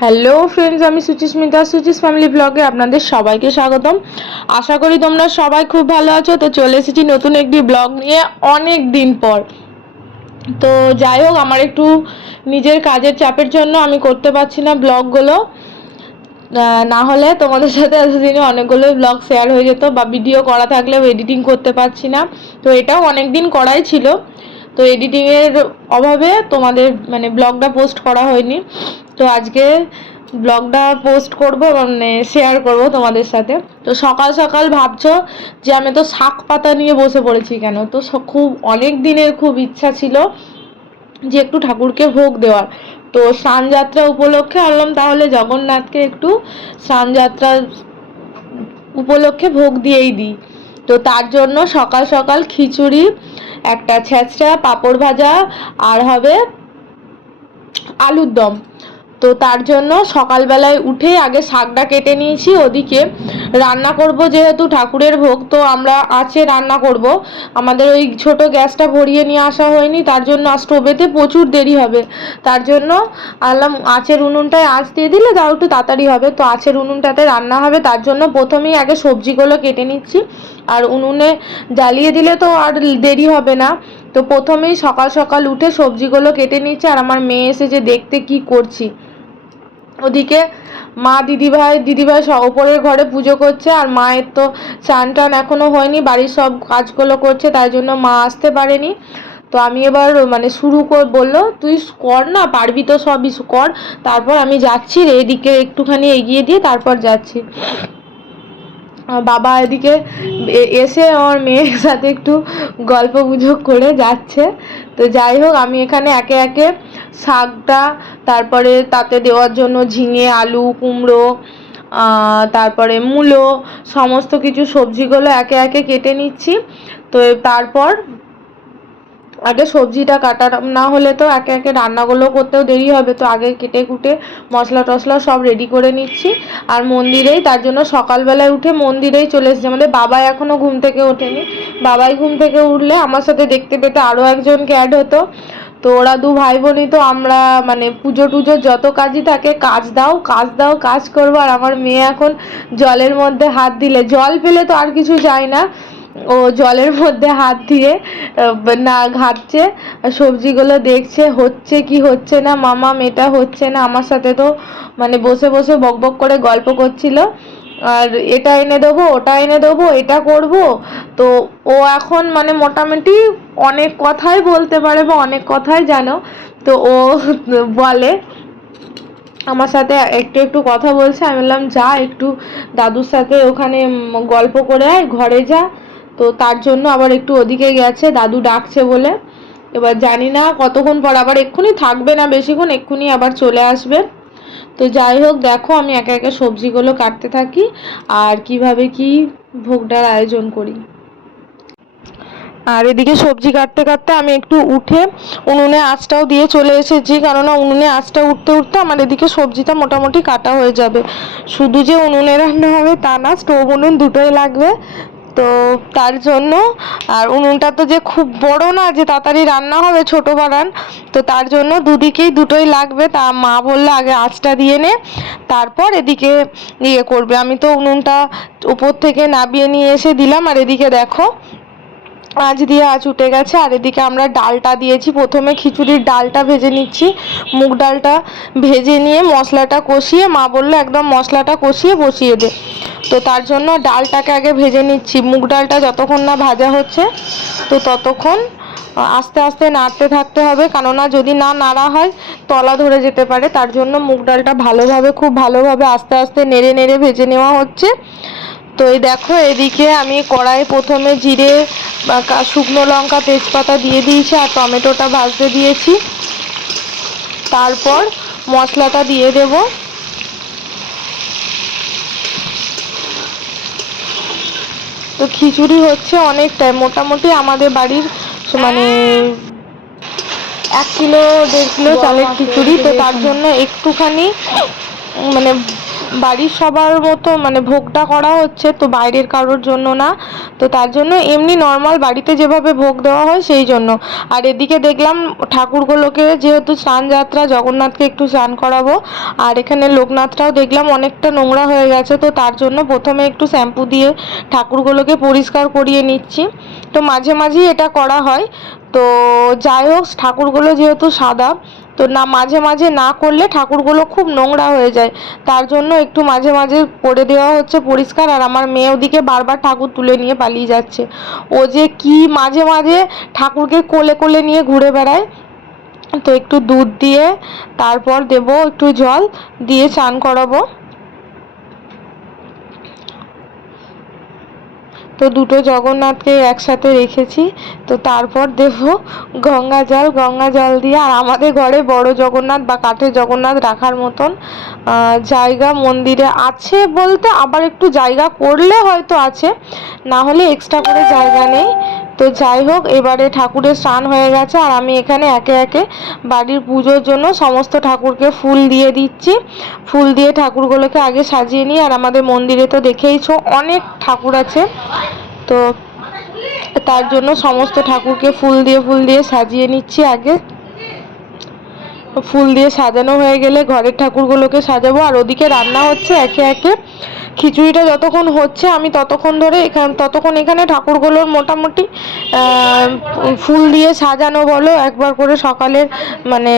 Hello friends, আমি Suchismita, Suchi's family ব্লগে আপনাদের সবাইকে স্বাগতম। আশা করি তোমরা সবাই খুব ভালো আছো। তো চলে এসেছি নতুন একটি ব্লগ নিয়ে অনেক দিন পর। তো যাই হোক, আমার একটু নিজের কাজের চাপের জন্য আমি করতে পারছি না ব্লগগুলো। না হলে তোমাদের সাথে এতদিনে অনেকগুলো ব্লগ শেয়ার হয়ে যেত, বা ভিডিও করা থাকলেও এডিটিং করতে পারছি না। তো এটাও অনেক দিন করাই ছিল, তো এডিটিংয়ের অভাবে তোমাদের ব্লগটা পোস্ট করা হয়নি। তো আজকে ব্লগটা পোস্ট করব, শেয়ার করব তোমাদের সাথে। তো সকাল সকাল ভাবছো যে আমি তো শাক পাতা নিয়ে বসে পড়েছি কেন? তো খুব অনেক দিনের খুব ইচ্ছা ছিল যে একটু ঠাকুরকে ভোগ দেওয়ার। তো স্নানযাত্রা উপলক্ষে ভাবলাম তাহলে জগন্নাথকে একটু স্নানযাত্রা উপলক্ষে ভোগ দিয়েই দিই। তো তার জন্য সকাল সকাল খিচুড়ি, একটা ছেঁচড়া, পাঁপড় ভাজা, আর হবে আলুর দম। তো তার জন্য সকালবেলায় উঠে আগে শাকটা কেটে নিয়েছি। ওদিকে রান্না করব, যেহেতু ঠাকুরের ভোগ, তো আমরা আঁচে রান্না করব। আমাদের ওই ছোট গ্যাসটা ভরিয়ে নিয়ে আসা হয়নি, তার জন্য স্টোভেতে প্রচুর দেরি হবে। তার জন্য আনলাম আঁচের উনুনটায় আঁচ দিয়ে দিলে তাও একটু তাড়াতাড়ি হবে। তো আঁচের উনুনটাতে রান্না হবে, তার জন্য প্রথমেই আগে সবজিগুলো কেটে নিচ্ছি। আর উনুনে জ্বালিয়ে দিলে তো আর দেরি হবে না। তো প্রথমেই সকাল সকাল উঠে সবজিগুলো কেটে নিচ্ছি। আর আমার মেয়ে এসেছে দেখতে কি করছি। ওদিকে মা দিদিভাই ওপরের ঘরে পুজো করছে, আর মায়ের তো চান টান এখনো হয়নি, বাড়ির সব কাজগুলো করছে, তাই জন্য মা আসতে পারেনি। তো আমি এবার শুরু বললো তুই কর, না পারবি তো সবই কর, তারপর আমি যাচ্ছি, এদিকে একটুখানি এগিয়ে দিয়ে তারপর যাচ্ছি। বাবা এদিকে এসে আমার মেয়ের সাথে একটু গল্প গুজব করে যাচ্ছে। তো যাই হোক, আমি এখানে একে একে শাকটা, তারপরে তাতে দেওয়ার জন্য ঝিঙে, আলু, কুমড়ো, তারপরে মূলো, সমস্ত কিছু সবজিগুলো একে একে কেটে নিচ্ছি। তো তারপর আগে সবজিটা কাটা না হলে তো একে একে রান্নাগুলো করতেও দেরি হবে। তো আগে কেটে কুটে মশলা টশলা সব রেডি করে নিচ্ছি। আর মন্দিরেই, তার জন্য সকালবেলায় উঠে মন্দিরেই চলে এসেছি। আমাদের বাবা এখনও ঘুম থেকে ওঠেনি। বাবাই ঘুম থেকে উঠলে আমার সাথে দেখতে পেতে আরও একজনকে অ্যাড হতো। তো ওরা দু ভাই বোনই, তো আমরা পুজো টুজোর যত কাজই থাকে, কাজ দাও কাজ দাও কাজ করবো। আর আমার মেয়ে এখন জলের মধ্যে হাত দিলে, জল পেলে তো আর কিছু চাই না, ও জলের মধ্যে হাত দিয়ে না ঘাটছে, সবজিগুলো দেখছে হচ্ছে কি হচ্ছে না, মামা মেটা হচ্ছে না। আমার সাথে তো বসে বসে বক বক করে গল্প করছিল, আর এটা এনে দেবো, ওটা এনে দেবো, এটা করব। তো ও এখন মোটামুটি অনেক কথাই বলতে পারে, বা অনেক কথাই জানো। তো ও বলে আমার সাথে একটু একটু কথা বলছে। আমি বললাম যা একটু দাদুর সাথে ওখানে গল্প করে আয়, ঘরে যা। তো তার জন্য আবার একটু ওদিকে গেছে, দাদু ডাকছে বলে। এবার জানি না কতক্ষণ পর, আবার এক্ষুনি থাকবে না বেশিক্ষণ, এক্ষুনি আবার চলে আসবে। তো যাই হোক, দেখো আমি একে একে সবজিগুলো কাটতে থাকি আর কিভাবে কি ভোগটার আয়োজন করি। আর এদিকে সবজি কাটতে কাটতে আমি একটু উঠে উনুনে আঁচটাও দিয়ে চলে এসেছি, কেননা উনুনে আঁচটা উঠতে উঠতে আমার এদিকে সবজিটা মোটামুটি কাটা হয়ে যাবে। শুধু যে উনুনে রান্না হবে তা না, স্টোভ উনুন দুটোই লাগবে। তো তার জন্য, আর উনুনটা তো যে খুব বড় না যে তাড়াতাড়ি রান্না হবে, ছোট বানান। তো তার জন্য দুদিকেই দুটোই লাগবে। তা মা বললে আগে আঁচটা দিয়ে নে, তারপর এদিকে ইয়ে করবে। আমি তো উনুনটা উপর থেকে নামিয়ে নিয়ে এসে দিলাম। আর এদিকে দেখো আঁচ দিয়ে আঁচ উঠে গেছে। আর এদিকে আমরা ডালটা দিয়েছি, প্রথমে খিচুড়ির ডালটা ভেজে নিচ্ছি। মুগ ডালটা ভেজে নিয়ে মশলাটা কষিয়ে, মা বললো একদম মশলাটা কষিয়ে বসিয়ে দে। তো তার জন্য ডালটাকে আগে ভেজে নিচ্ছি। মুগ ডালটা যতক্ষণ না ভাজা হচ্ছে, তো ততক্ষণ আস্তে আস্তে নাড়তে থাকতে হবে, কেননা যদি না নাড়া হয় তলা ধরে যেতে পারে। তার জন্য মুগ ডালটা ভালোভাবে, খুব ভালোভাবে আস্তে আস্তে নেড়ে নেড়ে ভেজে নেওয়া হচ্ছে। তো এই দেখো এদিকে আমি কড়াই প্রথমে জিরে, শুকনো লঙ্কা, তেজপাতা দিয়ে দিয়েছি, আর টমেটোটা ভাজতে দিয়েছি। তারপর মশলাটা দিয়ে দেব। তো খিচুড়ি হচ্ছে অনেকটাই, মোটামুটি আমাদের বাড়ির 1 কিলো 1.5 কিলো চালের খিচুড়ি। তো তার জন্য একটুখানি বাড়ির সবার মতো মানে ভোগটা করা হচ্ছে, তো বাইরের কারোর জন্য না। তো তার জন্য এমনি নর্মাল বাড়িতে যেভাবে ভোগ দেওয়া হয় সেই জন্য। আর এদিকে দেখলাম ঠাকুরগুলোকে যেহেতু স্নান যাত্রা, জগন্নাথকে একটু স্নান করাবো, আর এখানে লোকনাথটাও দেখলাম অনেকটা নোংরা হয়ে গেছে, তো তার জন্য প্রথমে একটু শ্যাম্পু দিয়ে ঠাকুরগুলোকে পরিষ্কার করিয়ে নিচ্ছি। তো মাঝে মাঝেই এটা করা হয়। তো যাই হোক, ঠাকুরগুলো যেহেতু সাদা, তো না মাঝে মাঝে না করলে ঠাকুরগুলো খুব নোংরা হয়ে যায়, তার জন্য একটু মাঝে মাঝে করে দেওয়া হচ্ছে পরিষ্কার। আর আমার মেয়ে ওদিকে বারবার ঠাকুর তুলে নিয়ে পালিয়ে যাচ্ছে, ও যে কি মাঝে মাঝে ঠাকুরকে কোলে কোলে নিয়ে ঘুরে বেড়ায়। তো একটু দুধ দিয়ে তারপর দেব একটু জল দিয়ে স্নান করাবো। তো দুটো জগন্নাথকে একসাথে রেখেছি, তো তারপর দেব গঙ্গা জল দিয়ে। আর আমাদের ঘরে বড় জগন্নাথ বা কাঠের জগন্নাথ রাখার মতন জায়গা মন্দিরে আছে বলতে, আবার একটু জায়গা করলে হয়তো আছে, না হলে এক্সট্রা করে জায়গা নেই। তো যাই হোক, এবারে ঠাকুরের স্নান হয়ে গেছে, আর আমি এখানে একে একে বাড়ির পুজোর জন্য সমস্ত ঠাকুরকে ফুল দিয়ে দিচ্ছি। ফুল দিয়ে ঠাকুরগুলোকে আগে সাজিয়ে নিই। আর আমাদের মন্দিরে তো দেখেইছো অনেক ঠাকুর আছে, তো তার জন্য সমস্ত ঠাকুরকে ফুল দিয়ে সাজিয়ে নিচ্ছি আগে। ফুল দিয়ে সাজানো হয়ে গেলে ঘরের ঠাকুরগুলোকে সাজাবো। আর ওদিকে রান্না হচ্ছে একে একে। খিচুড়িটা যতক্ষণ হচ্ছে আমি ততক্ষণ এখানে ঠাকুরগুলোর মোটামুটি ফুল দিয়ে সাজানো বলো, একবার করে সকালের মানে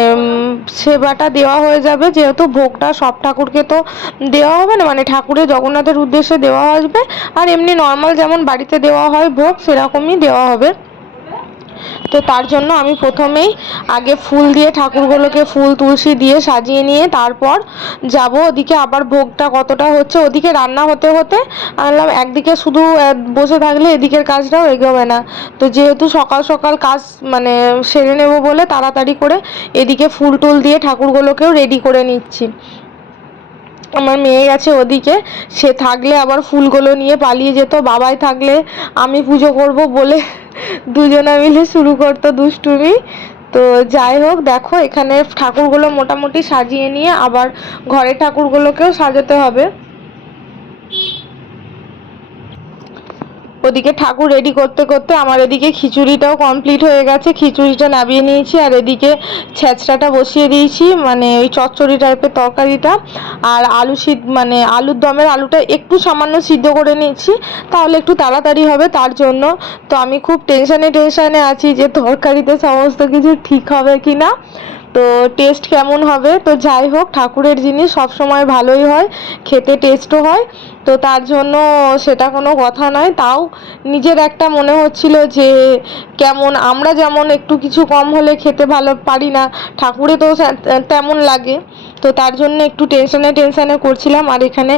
সেবাটা দেওয়া হয়ে যাবে, যেহেতু ভোগটা সব ঠাকুরকে তো দেওয়া হবে না, মানে ঠাকুরের জগন্নাথের উদ্দেশ্যে দেওয়া আসবে। আর এমনি নর্মাল যেমন বাড়িতে দেওয়া হয় ভোগ, সেরকমই দেওয়া হবে। তো তার জন্য আমি প্রথমেই আগে ফুল দিয়ে ঠাকুরগুলোকে ফুল তুলসী দিয়ে সাজিয়ে নিয়ে তারপর যাব ওদিকে। আবার ভোগটা কতটা হচ্ছে ওদিকে রান্না হতে হতে আনলাম, একদিকে শুধু বসে থাকলে এদিকের কাজটাও এগোবে না। তো যেহেতু সকাল সকাল কাজ মানে সেরে নেব বলে তাড়াতাড়ি করে এদিকে ফুল টুল দিয়ে ঠাকুরগুলোকেও রেডি করে নিচ্ছি। আমার মেয়ে গেছে ওদিকে, সে থাকলে আবার ফুলগুলো নিয়ে পালিয়ে যেত, বাবাই থাকলে আমি পুজো করব বলে দুজনে মিলে শুরু করতো দুষ্টুমি। তো যাই হোক, দেখো এখানে ঠাকুরগুলো মোটামুটি সাজিয়ে নিয়ে আবার ঘরের ঠাকুরগুলোকেও সাজাতে হবে। ওদিকে ঠাকুর রেডি করতে করতে আমার এদিকে খিচুড়িটাও কমপ্লিট হয়ে গেছে, খিচুড়িটা নামিয়ে নিয়েছি। আর এদিকে ছ্যাঁচড়াটা বসিয়ে দিয়েছি, মানে ওই চচ্চড়ি টাইপের তরকারিটা। আর মানে আলুর দমের আলুটা একটু সামান্য সিদ্ধ করে নিয়েছি, তাহলে একটু তাড়াতাড়ি হবে তার জন্য। তো আমি খুব টেনশানে আছি যে তরকারিতে সমস্ত কিছু ঠিক হবে কি না, তো টেস্ট কেমন হবে। তো যাই হোক, ঠাকুরের জিনিস সব সময় ভালোই হয়, খেতে টেস্টও হয়, তো তার জন্য সেটা কোনো কথা নয়। তাও নিজের একটা মনে হচ্ছিল যে কেমন, আমরা যেমন একটু কিছু কম হলে খেতে ভালো পারি না, ঠাকুরে তো তেমন লাগে। তো তার জন্য একটু টেনশানে করছিলাম। আর এখানে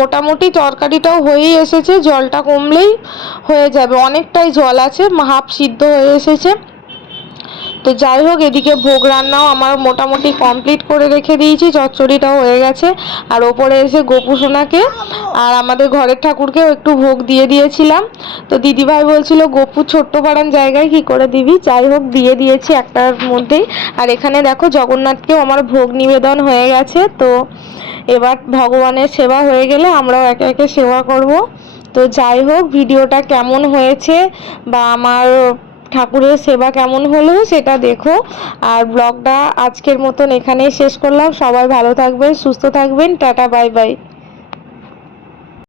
মোটামুটি তরকারিটাও হয়েই এসেছে, জলটা কমলেই হয়ে যাবে, অনেকটাই জল আছে, হাফ সিদ্ধ হয়ে এসেছে। তো যাই হোক, এদিকে ভোগ রান্নাও আমার মোটামুটি কমপ্লিট করে রেখে দিয়েছি, চচ্চড়িটাও হয়ে গেছে। আর ওপরে এসে গোপুসোনাকে আর আমাদের ঘরের ঠাকুরকেও একটু ভোগ দিয়ে দিয়েছিলাম। তো দিদিভাই বলছিল গোপু ছোট্ট পাড়ান জায়গায় কি করে দিবি, যাই হোক দিয়ে দিয়েছি একটার মধ্যেই। আর এখানে দেখো জগন্নাথকেও আমার ভোগ নিবেদন হয়ে গেছে। তো এবার ভগবানের সেবা হয়ে গেলে আমরাও একে একে সেবা করব। তো যাই হোক, ভিডিওটা কেমন হয়েছে বা আমার ঠাকুরের সেবা কেমন হলো সেটা দেখো। আর ব্লগটা আজকের মতন এখানেই শেষ করলাম। সবাই ভালো থাকবেন, সুস্থ থাকবেন, টাটা বাই বাই।